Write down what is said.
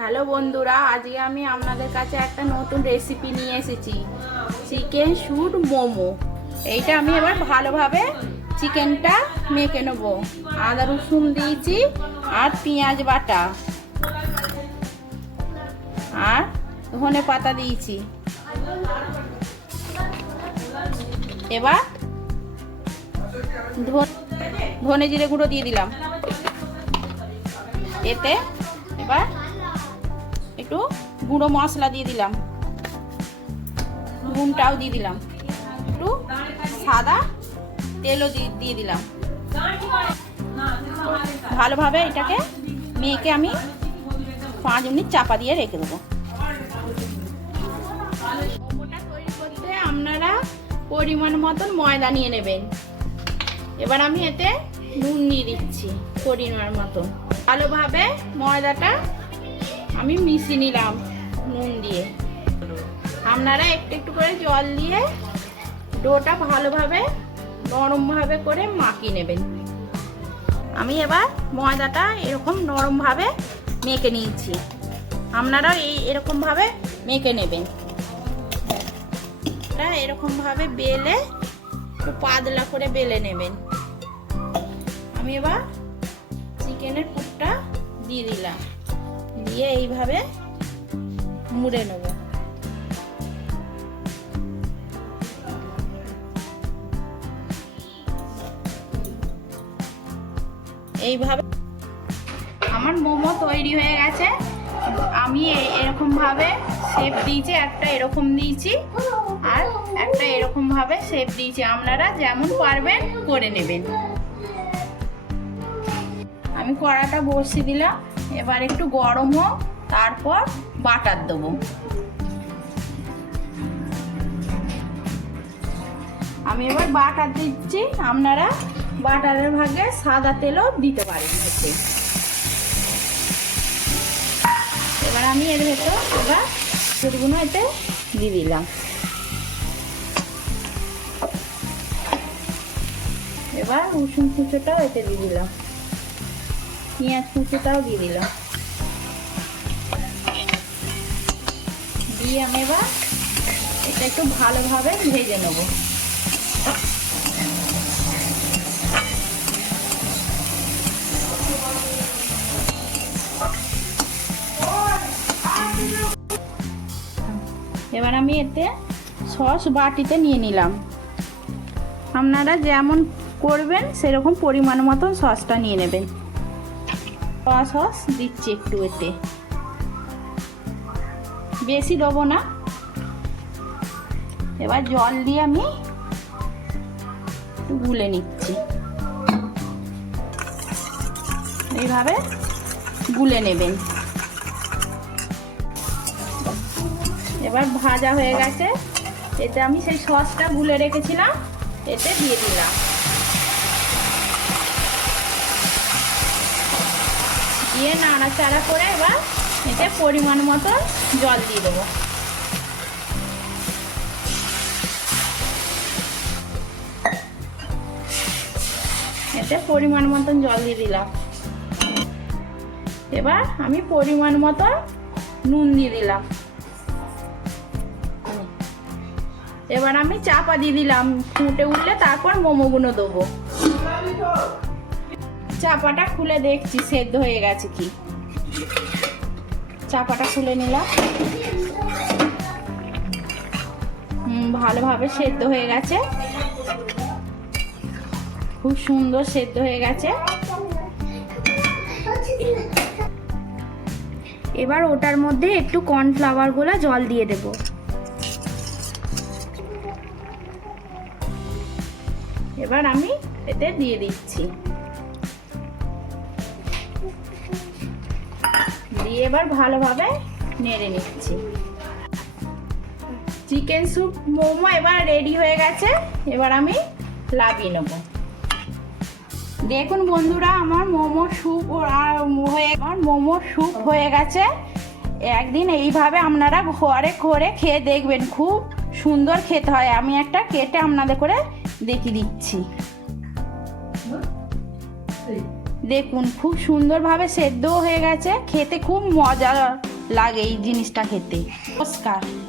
Hello বন্ধুরা, আজকে আমি আপনাদের কাছে একটা নতুন রেসিপি নিয়ে এসেছি। চিকেন শুট মোমো। এইটা আমি এবার ভালোভাবে চিকেনটা মেখে নেব। আদা রসুন দিয়েছি আর পেঁয়াজ বাটা। আর ধনে পাতা দিয়েছি। এবার ধনে জিরে গুঁড়ো দিয়ে দিলাম। এতে এবার একটু গুঁড়ো মশলা দিয়ে দিলাম। নুনটাও দিয়ে দিলাম। একটু সাদা তেলও দিয়ে দিয়ে দিলাম। ভালোভাবে এটাকে মেয়েকে আমি পাঁচ মিনিট চাপা দিয়ে রেখে দেবো। করতে আপনারা পরিমাণ মতন ময়দা নিয়ে নেবেন। এবার আমি এতে নুন নিয়ে দিচ্ছি, পরিমাণ মতন। ভালোভাবে ময়দাটা আমি মিশিয়ে নিলাম নুন দিয়ে। আপনারা একটু একটু করে জল দিয়ে ডোটা ভালোভাবে, নরমভাবে করে মাখিয়ে নেবেন। আমি এবার ময়দাটা এরকম নরমভাবে মেখে নিয়েছি। আপনারা এই এরকমভাবে মেখে নেবেন। এরকমভাবে বেলে একটু পাতলা করে বেলে নেবেন। আমি এবার চিকেনের পুরটা দিয়ে দিলাম। দিয়ে এইভাবে মুড়ে নেব। এইভাবে আমার মোমো তৈরি হয়ে গেছে। আমি এরকমভাবে শেপ দিয়েছি, একটা এরকম দিয়েছি, আর একটা এরকমভাবে শেপ দিয়েছি। আপনারা যেমন পারবেন করে নেবেন। আমি কড়াটা বসিয়ে দিলাম। এবার একটু গরম হোক, তারপর বাটার দেবো। আমি এবার বাটার দিচ্ছি, আপনারা বাটারের ভাগে সাদা তেলও দিতে পারেন এতে। এবার আমি এর ভেতর এবার চুরগুলো এতে দিয়ে দিলাম। এবার রসুন কুচোটাও এতে দিয়ে দিলাম। পেঁয়াজ কুচোটাও দিয়ে দিলাম দিয়ে আমি এবার এটা একটু ভালোভাবে ভেজে নেব। এবার আমি এতে সস বাটিতে নিয়ে নিলাম। আপনারা যেমন করবেন, সেরকম পরিমাণ মতন সসটা নিয়ে নেবেন। সয়া সস দিচ্ছি একটু এতে। বেশি দেবো না। এবার জল দিয়ে আমি একটু গুলে নিচ্ছি। এইভাবে গুলে নেবেন। এবার ভাজা হয়ে গেছে। এতে আমি সেই সসটা গুলে রেখেছিলাম। এতে দিয়ে দিলাম। দিয়ে নাড়াচাড়া করে এবার এতে পরিমাণ মতো জল দিয়ে দেবো। এতে পরিমাণ মতন জল দিয়ে দিলাম। এবার আমি পরিমাণ মতো নুন দিয়ে দিলাম। এবার আমি চাপা দিয়ে দিলাম। ফুটে উঠলে তারপর মোমোগুলো দেবো। চাপাটা খুলে দেখছি, সেদ্ধ হয়ে গেছে কি? চাপাটা খুলে নিলাম। ভালোভাবে সেদ্ধ হয়ে গেছে। খুব সুন্দর সেদ্ধ হয়ে গেছে। এবার ওটার মধ্যে একটু কর্নফ্লাওয়ারগুলা জল দিয়ে দেব। এবার আমি এতে দিয়ে দিচ্ছি। দিয়ে এবার ভালোভাবে নেড়ে নিচ্ছি। চিকেন স্যুপ মোমো এবার রেডি হয়ে গেছে। এবার আমি লাভিয়ে নেব। দেখুন বন্ধুরা, আমার মোমো স্যুপ আর হয়ে আমার মোমো স্যুপ হয়ে গেছে। একদিন এইভাবে আপনারা ঘরে করে খেয়ে দেখবেন, খুব সুন্দর খেতে হয়। আমি একটা কেটে আপনাদের করে দেখিয়ে দিচ্ছি। দেখুন খুব সুন্দরভাবে সেদ্ধও হয়ে গেছে খেতে খুব মজা লাগে এই জিনিসটা খেতে। নমস্কার।